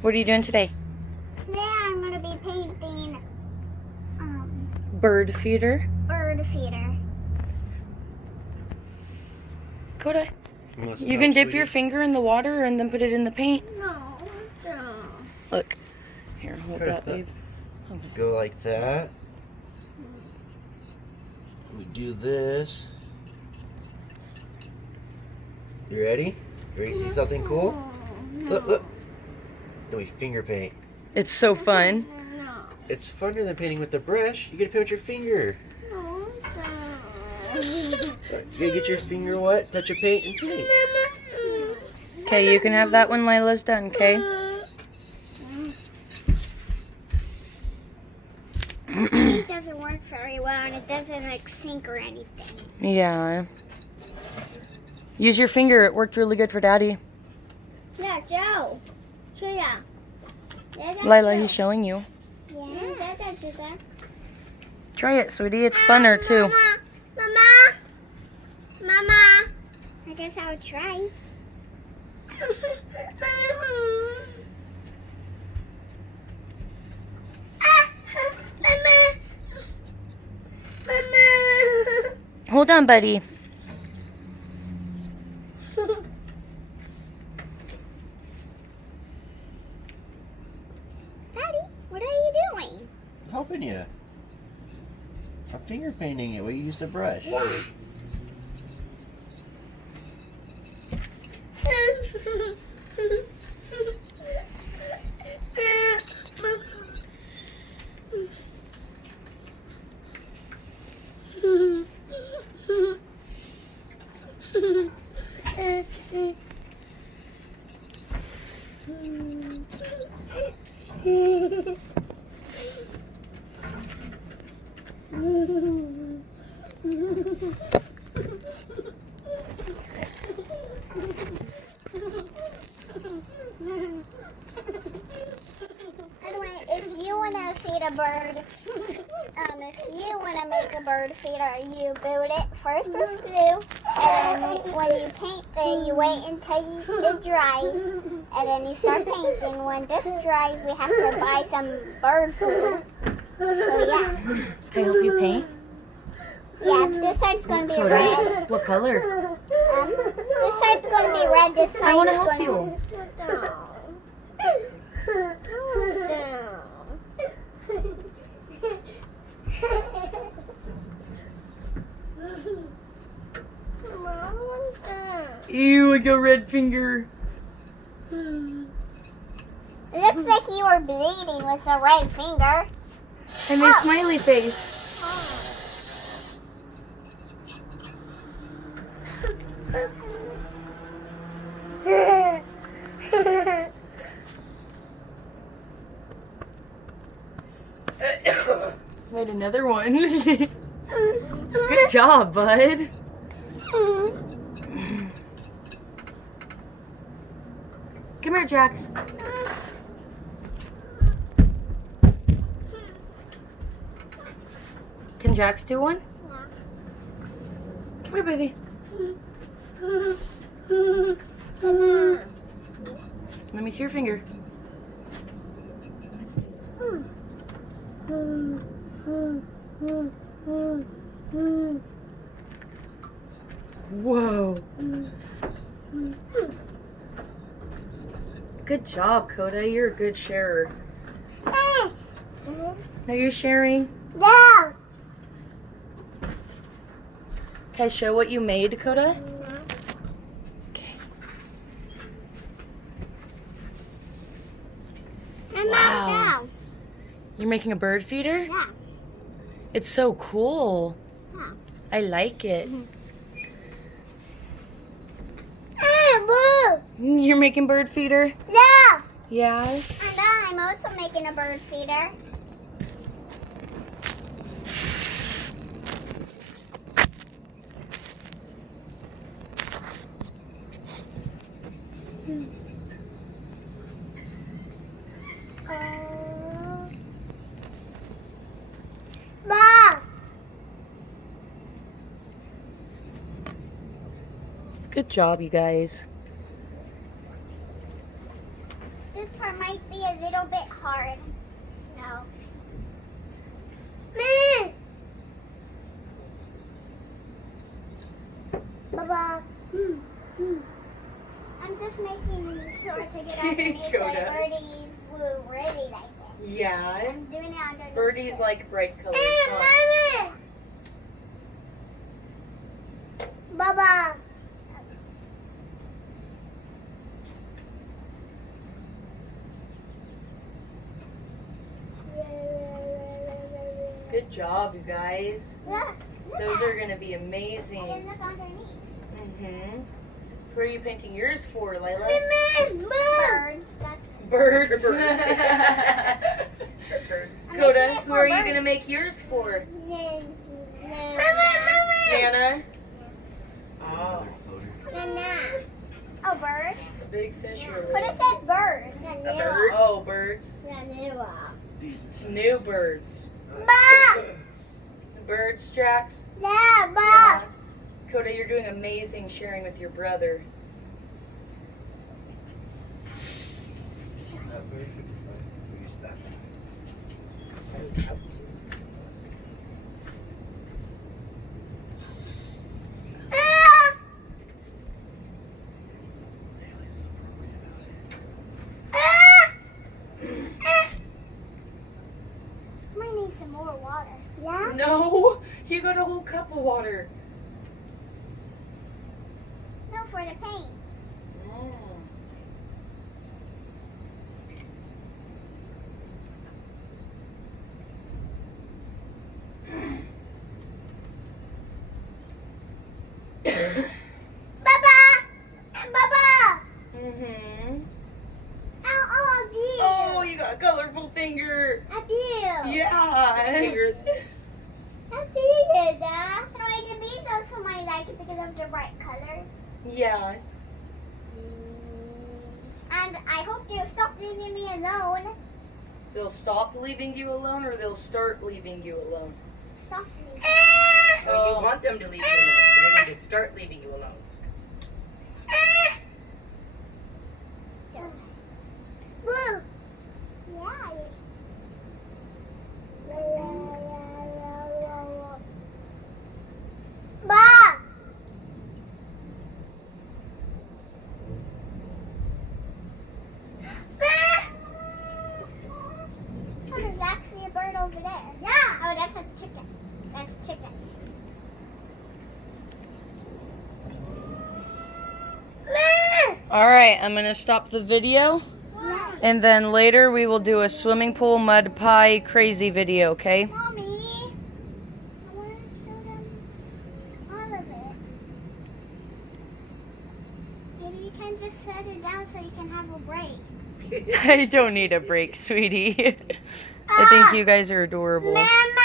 What are you doing today? Today I'm going to be painting Bird feeder. bird feeder. Coda, you can dip your finger in the water and then put it in the paint. No, no. Look. Here, hold that, babe. Okay. Go like that. We do this. You ready? You ready to see something cool? Look, look. Then we finger paint. It's so fun. No. It's funner than painting with the brush. You get to paint with your finger. No. You gotta get your finger wet, touch a paint, and paint. Okay, you can have that when Lila's done, okay? It doesn't work very well and it doesn't like sink or anything. Yeah. Use your finger. It worked really good for Daddy. Yeah, Joe. Julia. Lila, he's showing you. Yeah. Try it, sweetie. It's funner, too. Mama. I guess I would try. Mama. Hold on, buddy. Daddy, what are you doing? Helping you. I'm finger painting it. We used a brush. Anyway, if you want to feed a bird, if you want to make a bird feeder, you boot it first with glue, and then when you paint it, you wait until it dries, and then you start painting. When this dries, we have to buy some bird food. So yeah. Can I help you paint? Yeah, this side's going to be Coda, red. what color? This side's going to be red, this side's I want to help going you. Ew, like a red finger. It looks like you were bleeding with a red finger. And a smiley face. Wait, another one. Good job, bud. Come here, Jax. Can Jax do one? Come here, baby. Let me see your finger. Whoa. Good job, Coda. You're a good sharer. Are you sharing? Yeah. Can I show what you made, Coda? Okay. Wow. You're making a bird feeder? Yeah. It's so cool. Yeah. I like it. You're making bird feeder? Yeah. Yeah. And then I'm also making a bird feeder. Mom. Good job, you guys. This part might be a little bit hard. No. Baba. I'm just making sure to get underneath so Coda. birdies will really like it. Yeah. I'm doing it underneath. Birdies like bright colors, huh? Baba. Good job, you guys. Look. Those are going to be And then amazing. look underneath. Mm-hmm. Who are you painting yours for, Layla? Birds. That's Birds. I'm Coda, making it who for are you birds. going to make yours for? Nana. Nana? Oh, Another floater. Nana. Oh, bird. a big fish or a Could have said bird. bird? Oh, birds. Nana. New birds. Ba. Birds, Jax? Yeah, ba. Yeah. Coda, you're doing amazing sharing with your brother. Might need some more water. Yeah? No, you got a whole cup of water. No, for the paint. Baba! Baba! Mm-hmm. Oh, a bee! Oh, you got a colorful finger. A bee! Yeah. Fingers. A bee is that? No, the bees also might like it because of the bright colors. Yeah. And I hope you'll stop leaving me alone. They'll stop leaving you alone or they'll start leaving you alone? Stop leaving. No, you want them to leave you alone, so they need to start leaving you alone. Woo! Yeah. Ba! Oh, there's actually a bird over there. Yeah. Oh, that's a chicken. That's chicken. All right, I'm going to stop the video. And then later we will do a swimming pool mud pie crazy video, okay? Mommy, I want to show them all of it. Maybe you can just set it down so you can have a break. I don't need a break, sweetie. I think you guys are adorable. Mama!